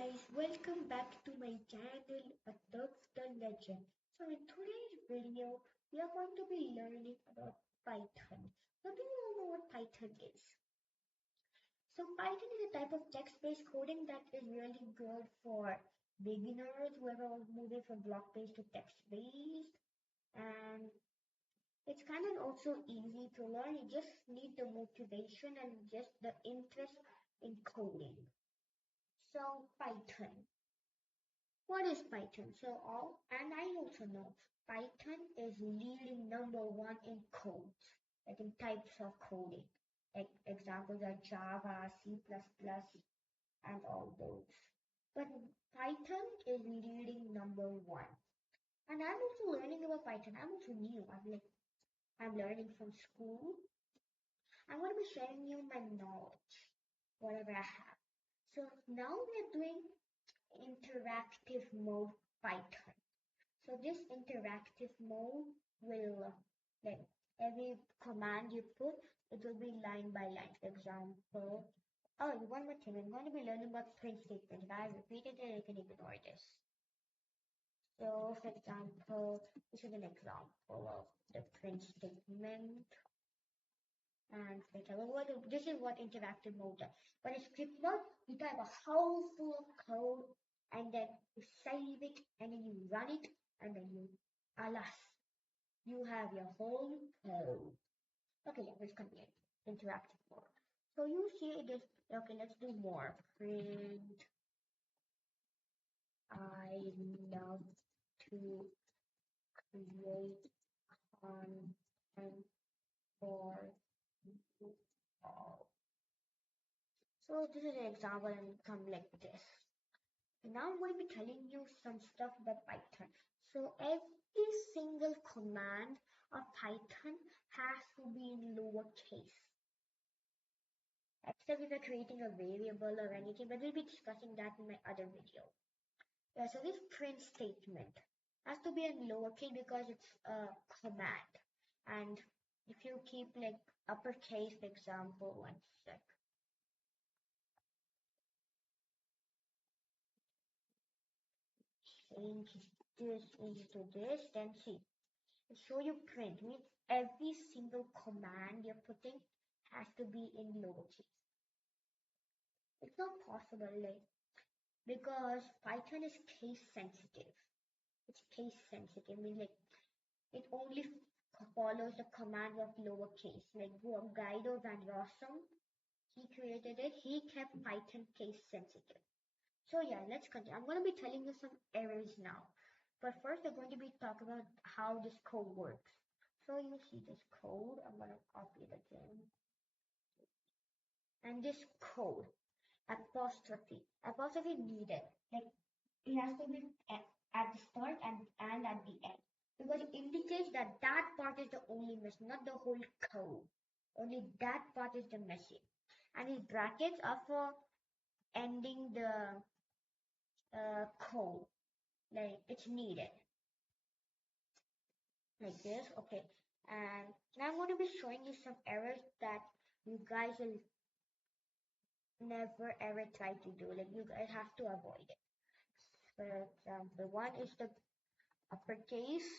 guys, welcome back to my channel Adopt the Legend. So in today's video, we are going to be learning about Python. So do you all know what Python is? So Python is a type of text-based coding that is really good for beginners who are moving from block-based to text-based, and it's kind of also easy to learn. You just need the motivation and just the interest in coding. So Python. What is Python? And I also know Python is leading number one in codes, like in types of coding. Like examples are Java, C++, and all those. But Python is leading number one. And I'm also learning about Python. I'm also new. I'm learning from school. I'm going to be sharing you my knowledge, whatever I have. So now we're doing interactive mode Python. So this interactive mode will, like every command you put, it will be line by line. For example, oh, one more thing, I'm going to be learning about print statement. If I repeated it, you can ignore this. So for example, this is an example of the print statement. And for example, this is what interactive mode does. When it's script mode, you type a whole full of code and then you save it and then you run it and then alas, you have your whole code. Okay, yeah, let's continue. Interactive mode. So you see this, okay, let's do more. Print, I love to create content for you all. So this is an example and come like this. Now I'm going to be telling you some stuff about Python. So every single command of Python has to be in lowercase. Except if you're creating a variable or anything, but we'll be discussing that in my other video. Yeah, so this print statement has to be in lowercase because it's a command. And if you keep like uppercase, for example, one sec. Change this into this, then see. Show you print means every single command you're putting has to be in lowercase. It's not possible, like, because Python is case sensitive. It's case sensitive, means like it only follows the command of lowercase. Like Guido van Rossum, he created it. He kept Python case sensitive. So yeah, let's continue. I'm going to be telling you some errors now. But first, I'm going to be talking about how this code works. So you see this code. I'm going to copy it again. And this code, apostrophe needed. Like it has to be at the start and at the end. Because it indicates that that part is the only message, not the whole code. Only that part is the message. And these brackets are for ending the code. Like it's needed. Like this, okay. And now I'm going to be showing you some errors that you guys will never ever try to do. Like you guys have to avoid it. For example, one is the uppercase.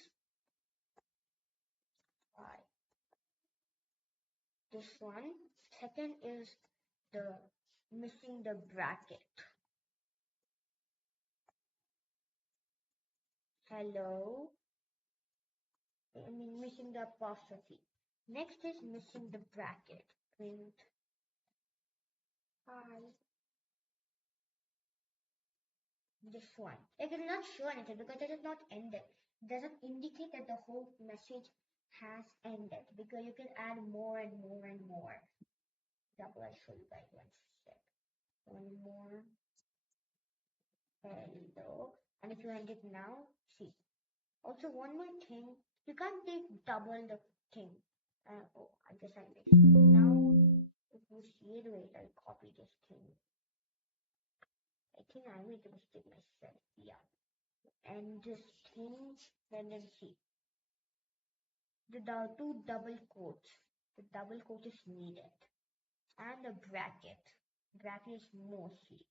Right. This one. Second is the missing the bracket. Hello. I mean missing the apostrophe. Next is missing the bracket. Print hi. This one. It will not show anything because it is not ended. It doesn't indicate that the whole message has ended because you can add more and more and more. Example, I'll show you guys one sec. One more. Hello. And if you end it now, see. Also, one more thing. You can't take double the thing. Oh, I guess I missed. Now, if you see it, wait, I'll copy this thing. I think I made a mistake myself. Yeah. And this thing, then see. The two double quotes. The double quote is needed. And the bracket. Bracket is mostly.